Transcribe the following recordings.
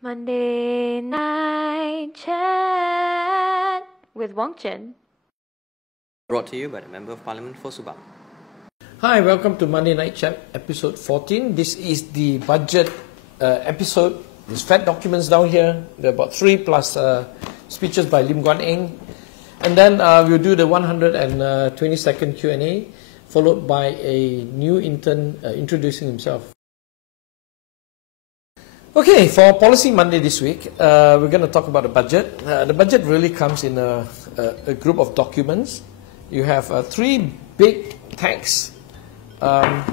Monday Night Chat with Wong Chen. Brought to you by the Member of Parliament for Subang. Hi, welcome to Monday Night Chat, episode 14. This is the budget episode. There's fat documents down here. There are about 3 plus speeches by Lim Guan Eng. And then we'll do the 120-second Q&A, followed by a new intern introducing himself. Okay, for Policy Monday this week, we're going to talk about the budget. The budget really comes in a group of documents. You have 3 big texts, and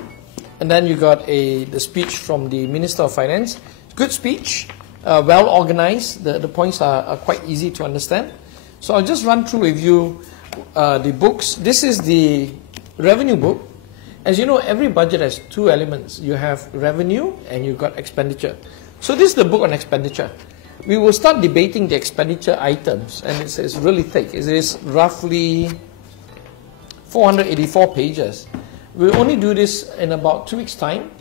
then you got the speech from the Minister of Finance. Good speech, well organized. The points are quite easy to understand. So I'll just run through with you the books. This is the revenue book. As you know, every budget has 2 elements. You have revenue and you've got expenditure. So this is the book on expenditure. We will start debating the expenditure items, and it's really thick. It is roughly 484 pages. We'll only do this in about 2 weeks' time.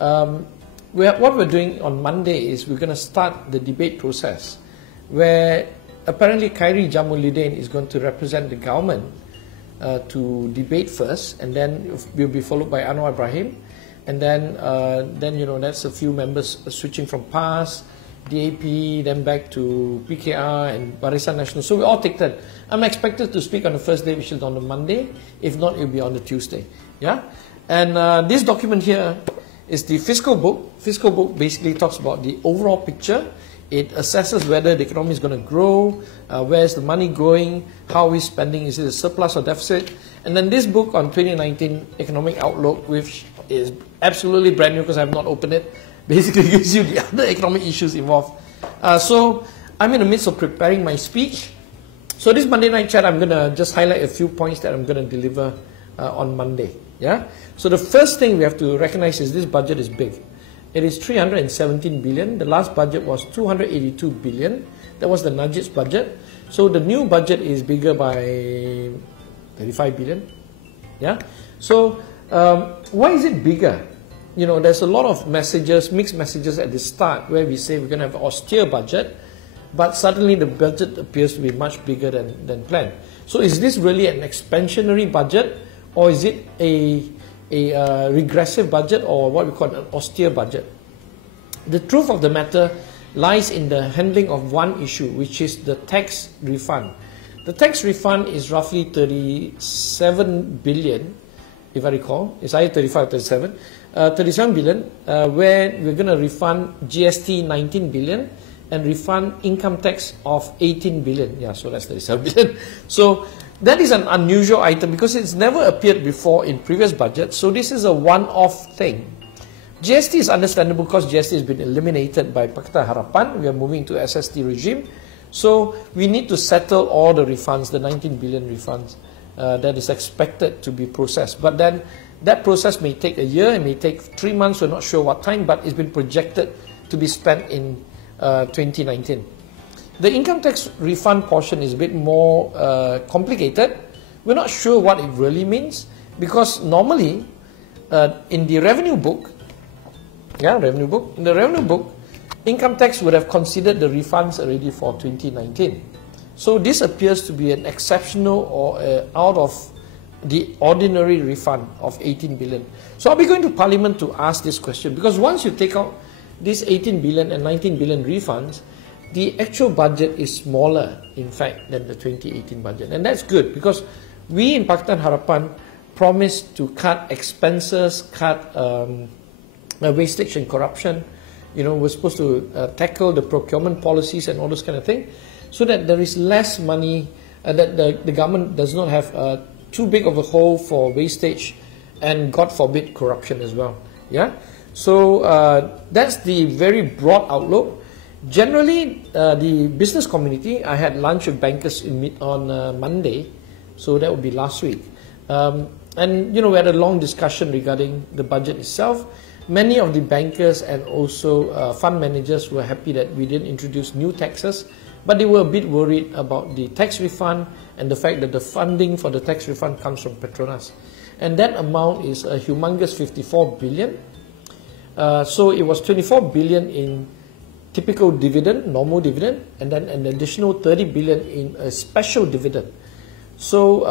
What we're doing on Monday is we're going to start the debate process, where apparently Khairi Jamaluddin is going to represent the government to debate first, and then we'll be followed by Anwar Ibrahim. And then that's a few members switching from PAS, DAP, then back to PKR and Barisan Nasional. So we all take turn. I'm expected to speak on the first day, which is on the Monday. If not, it'll be on the Tuesday. Yeah. And this document here is the fiscal book. Fiscal book basically talks about the overall picture. It assesses whether the economy is going to grow, where's the money going, how are we spending, is it a surplus or deficit. And then this book on 2019 Economic Outlook, which is absolutely brand new because I have not opened it, basically gives you the other economic issues involved. So I'm in the midst of preparing my speech. So this Monday Night Chat, I'm going to just highlight a few points that I'm going to deliver on Monday. Yeah. So the first thing we have to recognize is this budget is big. It is 317 billion. The last budget was 282 billion. That was the Najib's budget. So the new budget is bigger by 35 billion. Yeah. So why is it bigger? You know, there's a lot of messages, mixed messages at the start where we say we're going to have an austere budget, but suddenly the budget appears to be much bigger than planned. So is this really an expansionary budget, or is it a regressive budget, or what we call an austere budget? The truth of the matter lies in the handling of one issue, which is the tax refund. The tax refund is roughly 37 billion, if I recall. It's either 35 or 37. 37 billion, where we're going to refund GST 19 billion and refund income tax of 18 billion. Yeah, so that's 37 billion. So that is an unusual item because it's never appeared before in previous budgets. So this is a one-off thing. GST is understandable because GST has been eliminated by Pakatan Harapan. We are moving to SST regime. So we need to settle all the refunds, the 19 billion refunds that is expected to be processed. But then that process may take a year, it may take 3 months, we're not sure what time, but it's been projected to be spent in 2019. The income tax refund portion is a bit more complicated. We're not sure what it really means because normally in the revenue book, in the revenue book, income tax would have considered the refunds already for 2019. So this appears to be an exceptional or out of the ordinary refund of 18 billion. So I'll be going to Parliament to ask this question because once you take out these 18 billion and 19 billion refunds, the actual budget is smaller, in fact, than the 2018 budget. And that's good because we in Pakatan Harapan promised to cut expenses, cut wastage and corruption. You know, we're supposed to tackle the procurement policies and all those kind of things so that there is less money, that the government does not have too big of a hole for wastage and, God forbid, corruption as well. Yeah. So that's the very broad outlook. Generally, the business community, I had lunch with bankers on Monday, so that would be last week. And, you know, we had a long discussion regarding the budget itself. Many of the bankers and also fund managers were happy that we didn't introduce new taxes, but they were a bit worried about the tax refund and the fact that the funding for the tax refund comes from Petronas. And that amount is a humongous 54 billion. So it was 24 billion in typical dividend, normal dividend, and then an additional 30 billion in a special dividend. So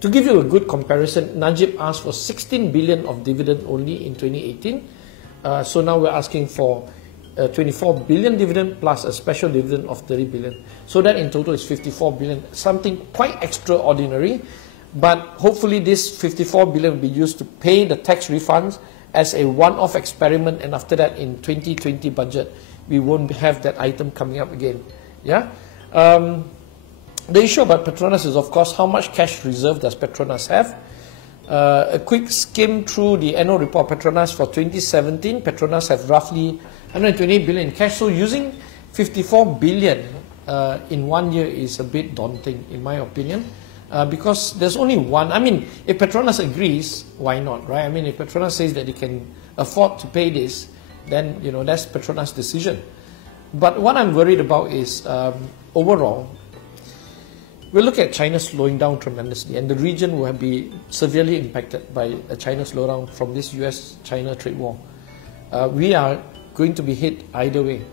to give you a good comparison, Najib asked for 16 billion of dividend only in 2018. So now we're asking for 24 billion dividend plus a special dividend of 30 billion. So that in total is 54 billion, something quite extraordinary. But hopefully this 54 billion will be used to pay the tax refunds as a one-off experiment, and after that in 2020 budget, we won't have that item coming up again. Yeah. The issue about Petronas is, of course, how much cash reserve does Petronas have? A quick skim through the annual report of Petronas for 2017, Petronas have roughly 128 billion in cash. So using 54 billion in 1 year is a bit daunting, in my opinion, because there's only one. I mean, if Petronas agrees, why not, right? I mean, if Petronas says that they can afford to pay this, then, you know, that's Petronas' decision. But what I'm worried about is, overall, we'll look at China slowing down tremendously, and the region will be severely impacted by a China slowdown from this US-China trade war. We are going to be hit either way.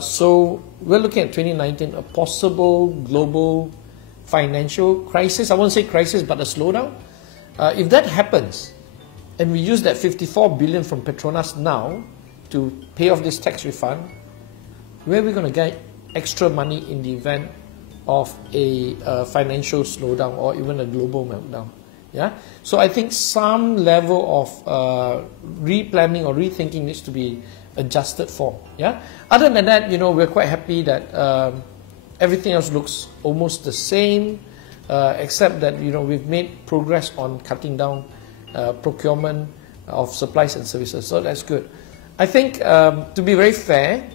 So we're looking at 2019, a possible global financial crisis. I won't say crisis, but a slowdown. If that happens, and we use that 54 billion from Petronas now to pay off this tax refund, where are we going to get extra money in the event of a financial slowdown or even a global meltdown? Yeah. So I think some level of replanning or rethinking needs to be adjusted for. Yeah. Other than that, you know, we're quite happy that everything else looks almost the same, except that, you know, we've made progress on cutting down procurement of supplies and services. So that's good. I think, to be very fair,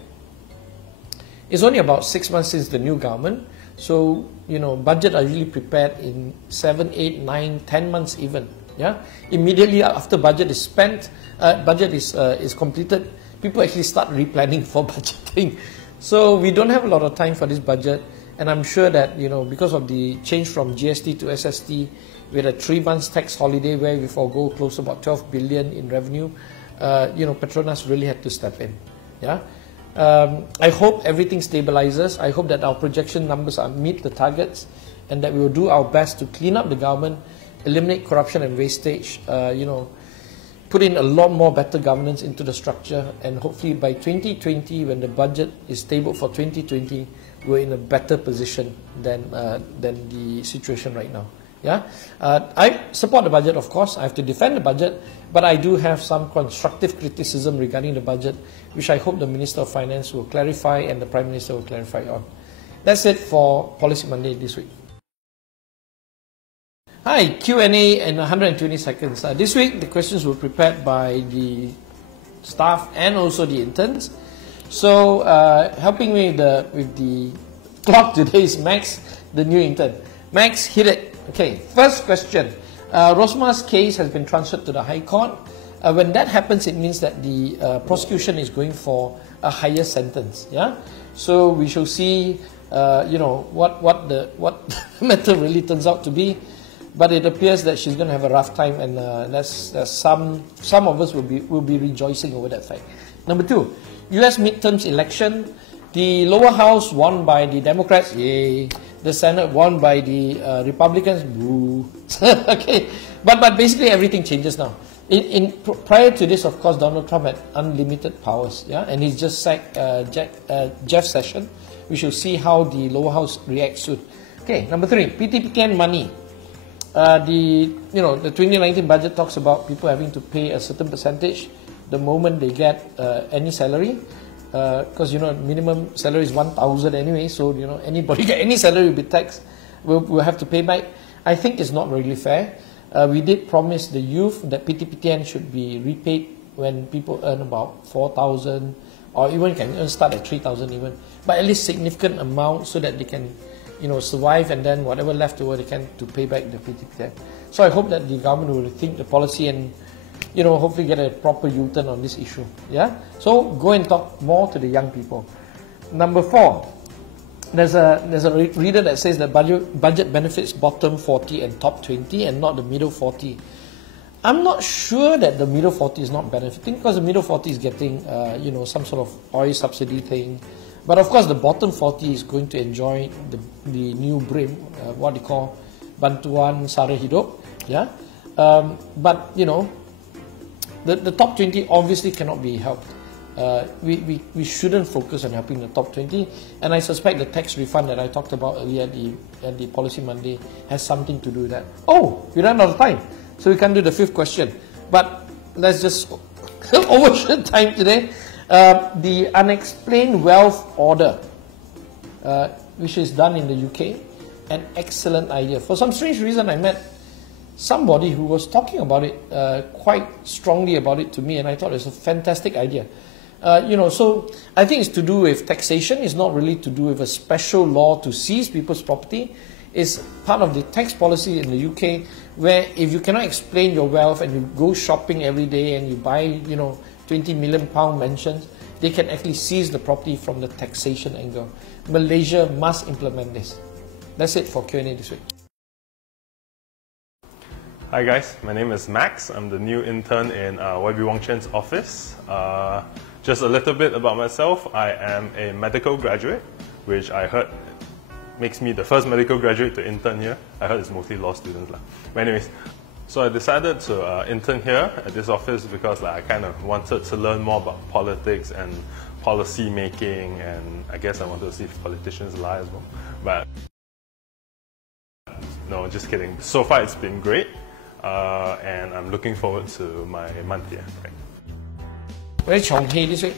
it's only about 6 months since the new government. So, you know, budget are usually prepared in 7, 8, 9, 10 months even. Yeah, immediately after budget is spent, budget is completed, people actually start replanning for budgeting. So we don't have a lot of time for this budget, and I'm sure that, you know, because of the change from GST to SST, we had a 3 months tax holiday where we forego close to about 12 billion in revenue. You know, Petronas really had to step in. Yeah. I hope everything stabilizes. I hope that our projection numbers meet the targets, and that we will do our best to clean up the government, eliminate corruption and wastage, you know, put in a lot more better governance into the structure, and hopefully by 2020, when the budget is tabled for 2020, we're in a better position than the situation right now. Yeah, I support the budget, of course. I have to defend the budget, but I do have some constructive criticism regarding the budget, which I hope the Minister of Finance will clarify and the Prime Minister will clarify on. That's it for Policy Monday this week. Hi, Q&A in 120 seconds. This week, the questions were prepared by the staff and also the interns. So, helping me with the clock today is Max, the new intern. Max, hit it. Okay, first question. Rosmar's case has been transferred to the High Court. When that happens, it means that the prosecution is going for a higher sentence. Yeah, so we shall see, you know, what the matter really turns out to be. But it appears that she's going to have a rough time, and some of us will be rejoicing over that fact. Number 2, U.S. midterms election. The lower house won by the Democrats, yay. The Senate won by the Republicans, boo. Okay, but basically everything changes now. Prior to this, of course, Donald Trump had unlimited powers, yeah, and he's just sacked Jeff Sessions. We shall see how the lower house reacts soon. Okay, number 3, PTPTN money. The 2019 budget talks about people having to pay a certain percentage the moment they get any salary. Because, you know, minimum salary is 1,000 anyway, so, you know, anybody get any salary will be taxed, will have to pay back. I think it's not really fair. We did promise the youth that PTPTN should be repaid when people earn about 4,000, or even can start at 3,000 even, but at least significant amount so that they can, you know, survive, and then whatever left over they can to pay back the PTPTN. So I hope that the government will rethink the policy and, you know, hopefully get a proper U-turn on this issue. Yeah. So go and talk more to the young people. Number 4, there's a reader that says that budget benefits bottom 40 and top 20 and not the middle 40. I'm not sure that the middle 40 is not benefiting, because the middle 40 is getting, some sort of oil subsidy thing. But of course, the bottom 40 is going to enjoy the new BRIM, what they call Bantuan Sara Hidup. Yeah, but the top 20 obviously cannot be helped. We shouldn't focus on helping the top 20, and I suspect the tax refund that I talked about earlier at the Policy Monday has something to do with that. Oh, we ran out of time, so we can't do the fifth question. But let's just overshoot time today. The unexplained wealth order, which is done in the UK, an excellent idea. For some strange reason, I met somebody who was talking about it quite strongly about it to me, and I thought it was a fantastic idea. So I think it's to do with taxation. It's not really to do with a special law to seize people's property. It's part of the tax policy in the UK, where if you cannot explain your wealth and you go shopping every day and you buy, £20 million mansions, they can actually seize the property from the taxation angle. Malaysia must implement this. That's it for Q&A this week. Hi guys, my name is Max. I'm the new intern in YB Wong Chen's office. Just a little bit about myself. I am a medical graduate, which I heard makes me the first medical graduate to intern here. I heard it's mostly law students. But anyways, so I decided to intern here at this office because I kind of wanted to learn more about politics and policy making, and I guess I wanted to see if politicians lie as well. But no, just kidding. So far it's been great. And I'm looking forward to my month here. Very chong hey this week.